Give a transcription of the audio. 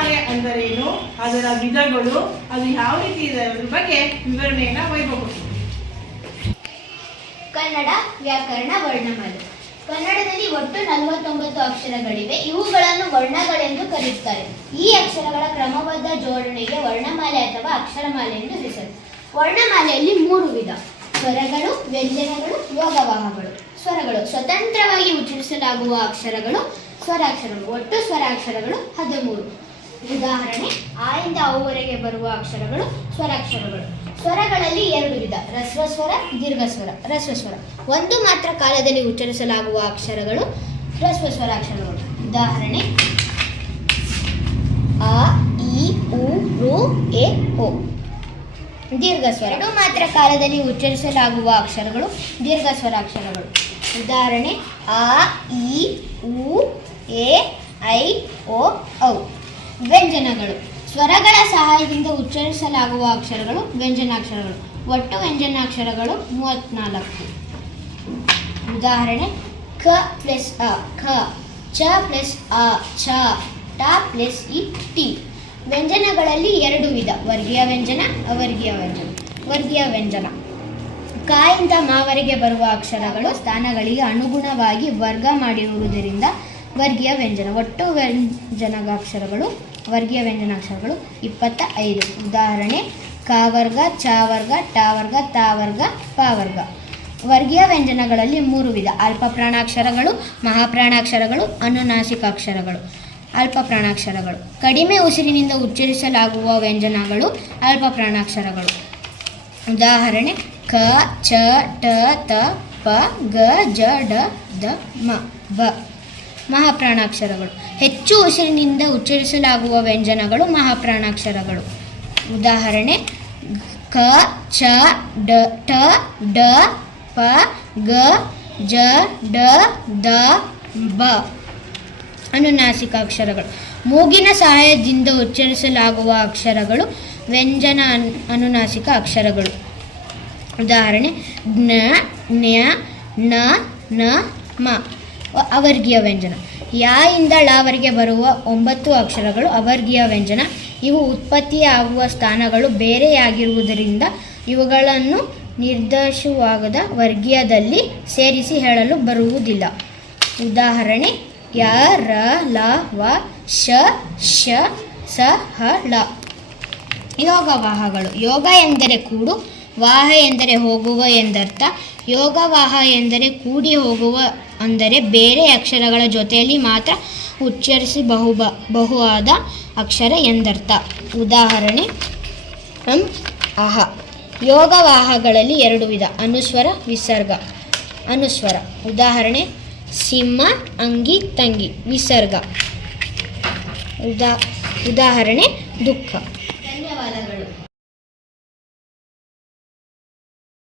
ವರ್ಣಮಾಲೆ ಅಂದರೇನು, ಅದರ ವಿಧಗಳು, ಅದು ಯಾವ ರೀತಿ ಇದೆ ಅದರ ಬಗ್ಗೆ ವಿವರಣೆಯನ್ನು ವೈಭವ. ಕನ್ನಡ ವ್ಯಾಕರಣ ವರ್ಣಮಾಲೆ. ಕನ್ನಡದಲ್ಲಿ ಒಟ್ಟು 49 ಅಕ್ಷರಗಳಿವೆ. ಇವುಗಳನ್ನು ವರ್ಣಗಳೆಂದು ಕರೆಯುತ್ತಾರೆ. ಈ ಅಕ್ಷರಗಳ ಕ್ರಮಬದ್ಧ ಜೋಡಣೆಗೆ ವರ್ಣಮಾಲೆ ಅಥವಾ ಅಕ್ಷರಮಾಲೆ ಎಂದು ಹೆಸರು. ವರ್ಣಮಾಲೆಯಲ್ಲಿ 3 ವಿಧ: ಸ್ವರಗಳು, ವ್ಯಂಜನಗಳು, ಯೋಗವಾಹಗಳು. ಸ್ವರಗಳು ಸ್ವತಂತ್ರವಾಗಿ ಉಚ್ಚರಿಸಲಾಗುವ ಅಕ್ಷರಗಳು, ಸ್ವರಾಕ್ಷರಗಳು. ಒಟ್ಟು ಸ್ವರಾಕ್ಷರಗಳು 13. ಉದಾಹರಣೆ: ಆ ಇಂದ ಅವುವರೆಗೆ ಬರುವ ಅಕ್ಷರಗಳು ಸ್ವರಾಕ್ಷರಗಳು. ಸ್ವರಗಳಲ್ಲಿ 2 ವಿಧ: ಹ್ರಸ್ವಸ್ವರ, ದೀರ್ಘಸ್ವರ. ಹ್ರಸ್ವಸ್ವರ ಒಂದು ಮಾತ್ರ ಕಾಲದಲ್ಲಿ ಉಚ್ಚರಿಸಲಾಗುವ ಅಕ್ಷರಗಳು ಹ್ರಸ್ವ ಸ್ವರಾಕ್ಷರಗಳು. ಉದಾಹರಣೆ: ಆ, ಇ, ಉ, ರು, ಎ, ಓ. ದೀರ್ಘಸ್ವರ 2 ಮಾತ್ರ ಕಾಲದಲ್ಲಿ ಉಚ್ಚರಿಸಲಾಗುವ ಅಕ್ಷರಗಳು ದೀರ್ಘ ಸ್ವರಾಕ್ಷರಗಳು. ಉದಾಹರಣೆ: ಆ, ಇ, ಉ, ಎ, ಐ, ಓ, ಔ. ವ್ಯಂಜನಗಳು ಸ್ವರಗಳ ಸಹಾಯದಿಂದ ಉಚ್ಚರಿಸಲಾಗುವ ಅಕ್ಷರಗಳು ವ್ಯಂಜನಾಕ್ಷರಗಳು. ಒಟ್ಟು ವ್ಯಂಜನಾಕ್ಷರಗಳು 34. ಉದಾಹರಣೆ: ಕ ಪ್ಲಸ್ ಅ, ಖ. ಚ ಪ್ಲಸ್ ಅ, ಛ. ಟ ಪ್ಲಸ್ ಇ, ಟಿ. ವ್ಯಂಜನಗಳಲ್ಲಿ 2 ವಿಧ: ವರ್ಗೀಯ ವ್ಯಂಜನ, ಅವರ್ಗೀಯ ವ್ಯಂಜನ. ವರ್ಗೀಯ ವ್ಯಂಜನ ಕ ಇಂದ ಮಾವರೆಗೆ ಬರುವ ಅಕ್ಷರಗಳು ಸ್ಥಾನಗಳಿಗೆ ಅನುಗುಣವಾಗಿ ವರ್ಗ ಮಾಡಿರುವುದರಿಂದ ವರ್ಗೀಯ ವ್ಯಂಜನ. ಒಟ್ಟು ವ್ಯಂಜನಾಕ್ಷರಗಳು ವರ್ಗೀಯ ವ್ಯಂಜನಾಕ್ಷರಗಳು 25. ಉದಾಹರಣೆ: ಕ ವರ್ಗ, ಚ ವರ್ಗ, ಟ ವರ್ಗ, ತ ವರ್ಗ, ಪ ವರ್ಗ. ವರ್ಗೀಯ ವ್ಯಂಜನಗಳಲ್ಲಿ 3 ವಿಧ: ಅಲ್ಪ ಪ್ರಾಣಾಕ್ಷರಗಳು, ಮಹಾಪ್ರಾಣಾಕ್ಷರಗಳು, ಅನುನಾಸಿಕಾಕ್ಷರಗಳು. ಅಲ್ಪ ಪ್ರಾಣಾಕ್ಷರಗಳು ಕಡಿಮೆ ಉಸಿರಿನಿಂದ ಉಚ್ಚರಿಸಲಾಗುವ ವ್ಯಂಜನಗಳು ಅಲ್ಪ ಪ್ರಾಣಾಕ್ಷರಗಳು. ಉದಾಹರಣೆ: ಕ, ಚ, ಟ, ತ, ಪ, ಗ, ಜ, ಡ, ದ, ಮ, ಬ. ಮಹಾಪ್ರಾಣಾಕ್ಷರಗಳು ಹೆಚ್ಚು ಉಸಿರಿನಿಂದ ಉಚ್ಚರಿಸಲಾಗುವ ವ್ಯಂಜನಗಳು ಮಹಾಪ್ರಾಣಾಕ್ಷರಗಳು. ಉದಾಹರಣೆ: ಕ, ಚ, ಟ, ಡ, ಪ, ಗ, ಜ, ಡ, ದ, ಬ. ಅನುನಾಸಿಕಾಕ್ಷರಗಳು ಮೂಗಿನ ಸಹಾಯದಿಂದ ಉಚ್ಚರಿಸಲಾಗುವ ಅಕ್ಷರಗಳು ವ್ಯಂಜನ ಅನುನಾಸಿಕ ಅಕ್ಷರಗಳು. ಉದಾಹರಣೆ: ಜ್ಞ, ಜ್ಞ, ನ, ನ, ಮ. ಅವರ್ಗೀಯ ವ್ಯಂಜನ ಯಾ ಇಂದ ಳವರೆಗೆ ಬರುವ 9 ಅಕ್ಷರಗಳು ಅವರ್ಗೀಯ ವ್ಯಂಜನ. ಇವು ಉತ್ಪತ್ತಿಯಾಗುವ ಸ್ಥಾನಗಳು ಬೇರೆಯಾಗಿರುವುದರಿಂದ ಇವುಗಳನ್ನು ನಿರ್ದೇಶವಾಗದ ವರ್ಗೀಯದಲ್ಲಿ ಸೇರಿಸಿ ಹೇಳಲು ಬರುವುದಿಲ್ಲ. ಉದಾಹರಣೆ: ಯ, ರ, ಲ, ವ, ಶ, ಶ, ಸ, ಹ, ಳ. ಯೋಗವಾಹಗಳು ಯೋಗ ಎಂದರೆ ಕೂಡು, ವಾಹ ಎಂದರೆ ಹೋಗುವ ಎಂದರ್ಥ. ಯೋಗವಾಹ ಎಂದರೆ ಕೂಡಿ ಹೋಗುವ, ಅಂದರೆ ಬೇರೆ ಅಕ್ಷರಗಳ ಜೊತೆಯಲ್ಲಿ ಮಾತ್ರ ಉಚ್ಚರಿಸಬಹುದಾದ ಅಕ್ಷರ ಎಂದರ್ಥ. ಉದಾಹರಣೆ: ಅಂ, ಅಹ. ಯೋಗವಾಹಗಳಲ್ಲಿ 2 ವಿಧ: ಅನುಸ್ವರ, ವಿಸರ್ಗ. ಅನುಸ್ವರ ಉದಾಹರಣೆ: ಸಿಂಹ, ಅಂಗಿ, ತಂಗಿ. ವಿಸರ್ಗ ಉದಾಹರಣೆ: ದುಃಖ.